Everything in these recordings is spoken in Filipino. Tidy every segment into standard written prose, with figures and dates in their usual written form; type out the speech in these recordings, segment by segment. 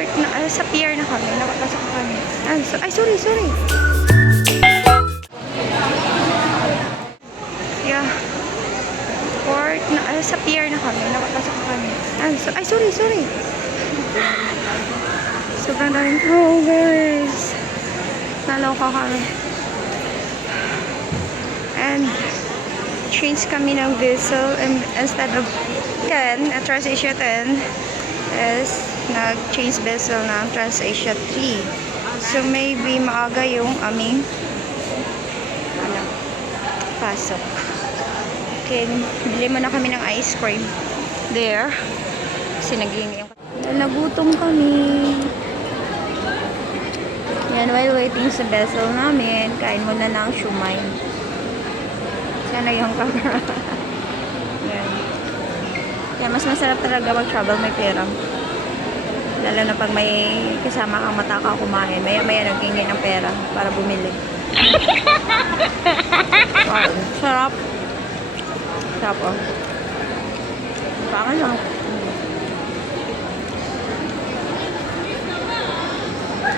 port na, sa pier na kami. Nakapasok na kami. Ay, sorry. Yeah. Port na, sa pier na kami. Nakapasok na kami. Ay, sorry. Sobrang daming progress. Naloka kami. And change kami ng vessel, and instead of 10 at Transasia 10 is nag-change vessel ng Transasia 3. So maybe maaga yung aming pasok. Okay, bili muna kami ng ice cream there kasi nagutom kami. Yan, while waiting sa vessel namin, kain muna ng shumai. Sana yung camera. Yan. Kaya mas masarap talaga mag-travel may pera. Lalo na pag may kasama kang matakaw kumain. Maya naghingi ng pera para bumili. Wow, sarap. Sarap oh. Parang lang.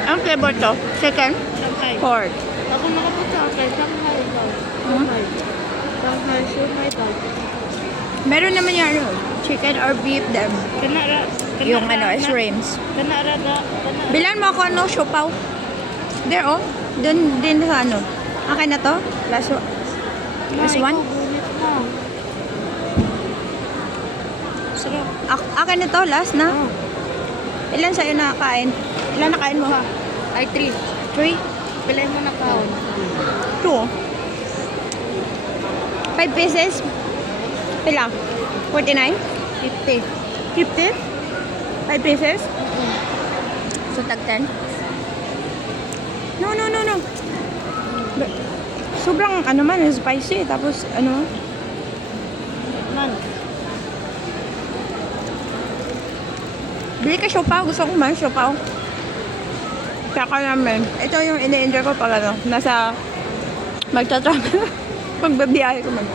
Ang flavor to? Chicken? Pork. Ako nakapunta kay Shanghai daw. Shanghai, Shanghai daw. Meron naman yung ano, chicken or beef them. Yung shrimps. Bilan mo ako ano, siopaw. There oh. Doon din sa ano. Akin na to? Last one? Sarap. Akin na to, last na? Ilan sa'yo nakakain? Ilan nakain mo ha? Ay, 3. 3? Pilay mo na kaon. 2. 5 pieces? Pila? 49? 50. 50? 5 pieces? So, tag 10? No. Sobrang ano man, spicy. Tapos, ano? Man. Bili ka siopaw. Gusto ko man siopaw. Tsaka namin. Ito yung ina-enjoy ko pag ano, nasa magta-travel. Pagbabiyahe ko man.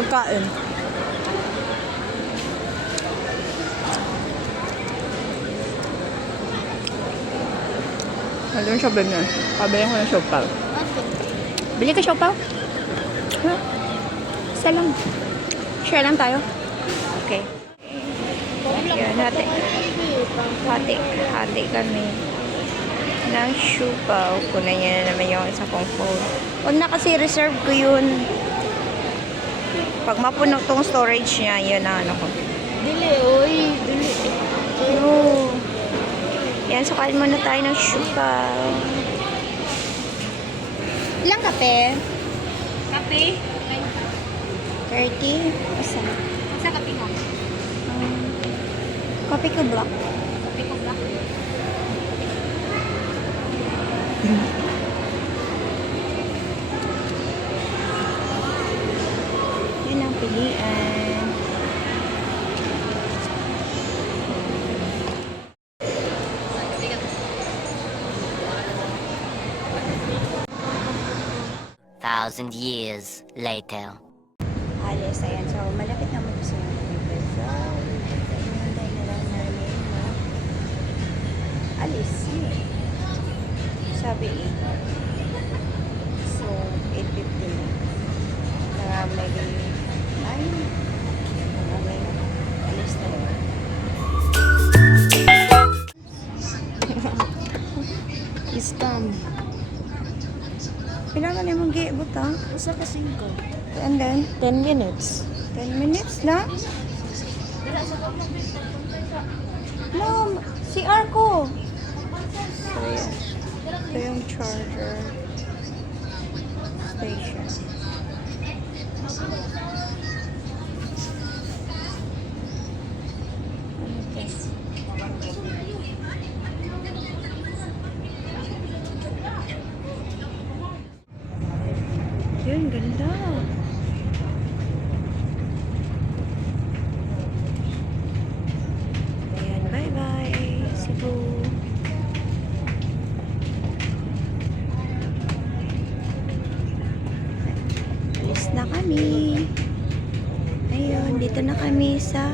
Pagkain. Ano yung sabi niya? Pabili ko ng siopaw. Bili ka siopaw? Huh? Isa lang. Share lang tayo. Okay. Yan, hati kami ng siopaw. Kunan niya na naman yung isa kong phone. Huwag na kasi reserve ko yun. Pag mapuno tong storage niya, yun na ano ko. Dili. No. Yan, sukain muna tayo ng siopaw. Ilang kape? Kape? 30? Asa? Sa kape mo? Kape ko black. Kape ko ba? Yan ang pilian. Thousand years later. Alis, ayan. So, malapit naman po sila. So, inantay na lang namin na alis. Sabi 8. So, 8:50 na. May alis na lang. Istam. Kailangan naman giibot ha? Usa ka 5. And then, 10 minutes. 10 minutes na? No, CR ko. So, yan. Ito yung charger station. Yun, ganda. Ayan, bye-bye. Cebu. Alis na kami. Ayun, dito na kami sa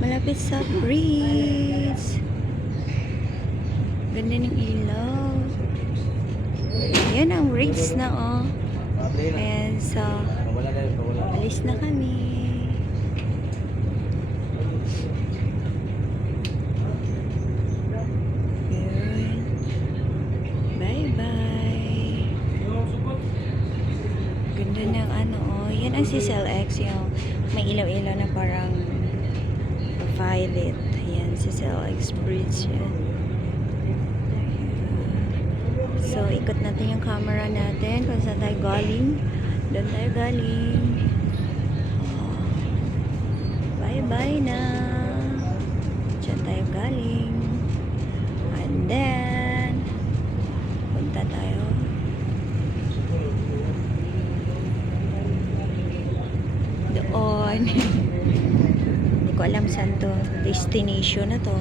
malapit sa bridge. Ganda ng ilaw. Yan ang race na oh. And so, alis na kami. Yun. Bye-bye. Ganda ng ano oh. Yan ang CCLX yung may ilaw-ilaw na parang violet. Yan, CCLX bridge yan. So, ikot natin yung camera natin kung saan tayo galing. Doon tayo galing. Oh. Bye-bye na. Diyan tayo galing. And then, punta tayo. Doon. Hindi ko alam saan to. Destination na to.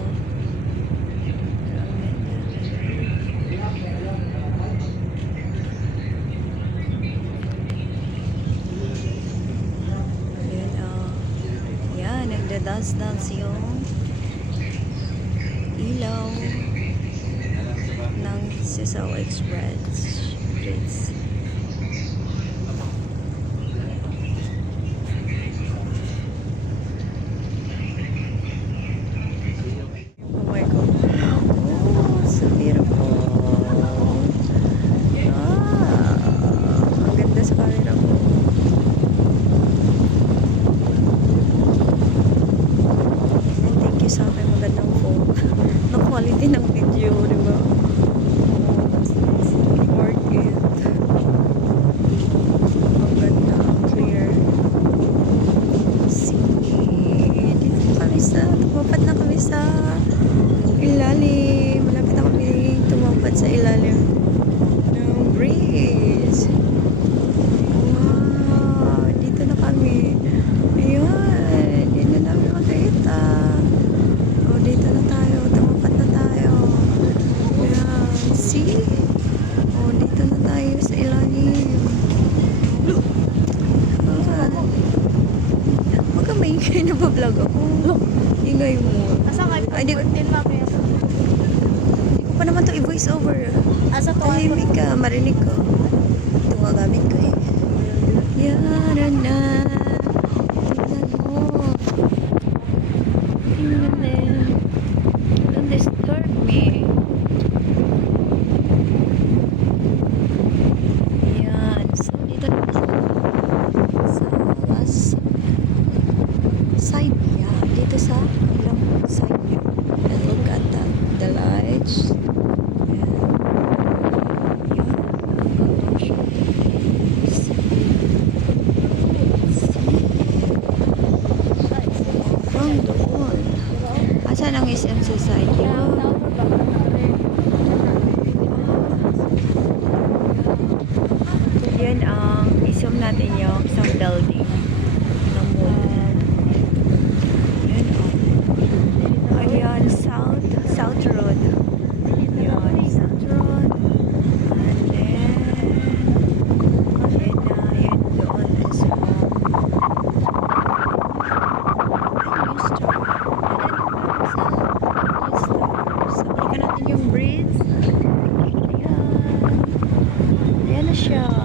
Nagda-dance-dance yung ilaw ng Sisaw Express. Oh my God. Oh, so beautiful. Ang ganda sa camera ko. Sa akin magandang phone ng quality ng video, di ba? Worth it. Ang ganda, clear. See, dito kami sa, tumapat na kami sa ilalim. Malapit na kami tumapat sa ilalim ng bridge. Wow, dito na kami. Ayun, dito na namin makita. Dito na tayo, tumapat na tayo. Ayan, see? Oh, dito na tayo sa ilalim. Look! Huwag ka maingay na pa-vlog ako. Look! Ingay mo. Asa ka? Ay, di ko pa naman ito i-voice over. Asa to? Tahimik ka, marinig ko. Ito nga gamit ko eh. Yan na. Tingnan mo. Tingnan mo. Don't disturb me. Yan. So, dito na sa last side niya. Dito sa ilang side niya. And look at that. The lights. And yun. Ang siya. From doon. Asan ang SM Society? Yan ang i-zoom natin yung isang building ng mall. Yan o. Ayan, South Road. Yan, South Road. And then, yan doon is Sabay ka natin yung bridge. Ayan. Ayan na siya.